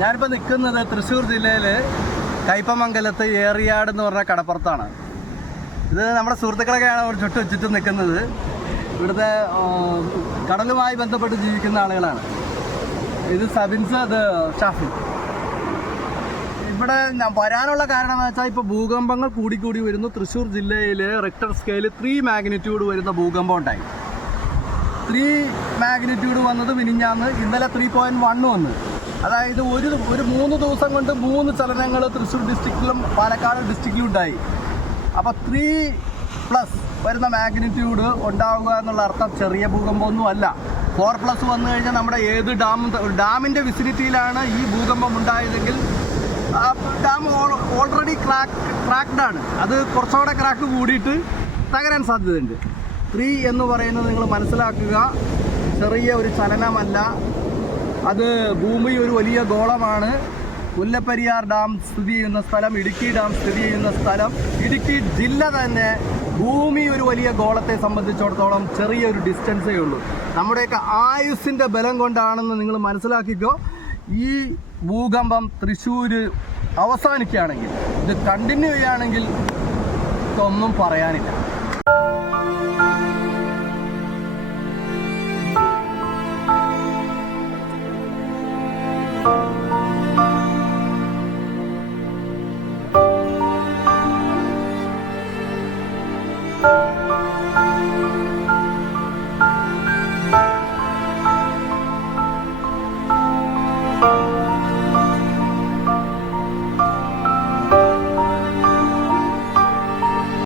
ഞാനിപ്പോൾ നിൽക്കുന്നത് തൃശ്ശൂർ ജില്ലയിൽ കയ്പമംഗലത്ത് ഏറിയാട് എന്ന് പറഞ്ഞ കടപ്പുറത്താണ്. ഇത് നമ്മുടെ സുഹൃത്തുക്കളൊക്കെയാണ് അവർ ചുട്ടു ചുറ്റും നിൽക്കുന്നത് ഇവിടുത്തെ കടലുമായി ബന്ധപ്പെട്ട് ജീവിക്കുന്ന ആളുകളാണ്. ഇത് സബിൻസ് അത് ഷാഫി. ഇവിടെ വരാനുള്ള കാരണം എന്ന് വെച്ചാൽ ഇപ്പോൾ ഭൂകമ്പങ്ങൾ കൂടിക്കൂടി വരുന്നു. തൃശ്ശൂർ ജില്ലയിൽ റെക്ടർ സ്കെയിൽ ത്രീ മാഗ്നിറ്റ്യൂഡ് വരുന്ന ഭൂകമ്പം ഉണ്ടായി. ത്രീ മാഗ്നിറ്റ്യൂഡ് വന്നത് മിനിഞ്ഞാന്ന് ഇന്നലെ ത്രീ പോയിന്റ് വണ്ണ് വന്ന് അതായത് ഒരു ഒരു മൂന്ന് ദിവസം കൊണ്ട് മൂന്ന് ചലനങ്ങൾ തൃശ്ശൂർ ഡിസ്ട്രിക്റ്റിലും പാലക്കാട് ഡിസ്ട്രിക്റ്റിലും ഉണ്ടായി. അപ്പോൾ ത്രീ പ്ലസ് വരുന്ന മാഗ്നിറ്റ്യൂഡ് ഉണ്ടാവുക എന്നുള്ള അർത്ഥം ചെറിയ ഭൂകമ്പമൊന്നും അല്ല. ഫോർ പ്ലസ് വന്നു കഴിഞ്ഞാൽ നമ്മുടെ ഏത് ഡാം ഡാമിന്റെ വിസിനിറ്റിയിലാണ് ഈ ഭൂകമ്പം ഉണ്ടായതെങ്കിൽ ഡാം ഓൾറെഡി ക്രാക്ക് ക്രാക്ഡ് ആണ്. അത് കുറച്ചുകൂടെ ക്രാക്ക് കൂടിയിട്ട് തകരാൻ സാധ്യതയുണ്ട്. ത്രീ എന്ന് പറയുന്നത് നിങ്ങൾ മനസ്സിലാക്കുക. ചെറിയ ഒരു ചലനമല്ല. അത് ഭൂമി ഒരു വലിയ ഗോളമാണ്. മുല്ലപ്പെരിയാർ ഡാം സ്ഥിതി ചെയ്യുന്ന സ്ഥലം ഇടുക്കി ഡാം സ്ഥിതി ചെയ്യുന്ന സ്ഥലം. ഇടുക്കി ജില്ല തന്നെ ഭൂമി ഒരു വലിയ ഗോളത്തെ സംബന്ധിച്ചിടത്തോളം ചെറിയൊരു ഡിസ്റ്റൻസേ ഉള്ളൂ. നമ്മുടെയൊക്കെ ആയുസ്സിന്റെ ബലം കൊണ്ടാണെന്ന് നിങ്ങൾ മനസ്സിലാക്കിക്കോ. ഈ ഭൂകമ്പം തൃശ്ശൂർ അവസാനിക്കുകയാണെങ്കിൽ ഇത് കണ്ടിന്യൂ ചെയ്യുകയാണെങ്കിൽ ഇതൊന്നും പറയാനില്ല.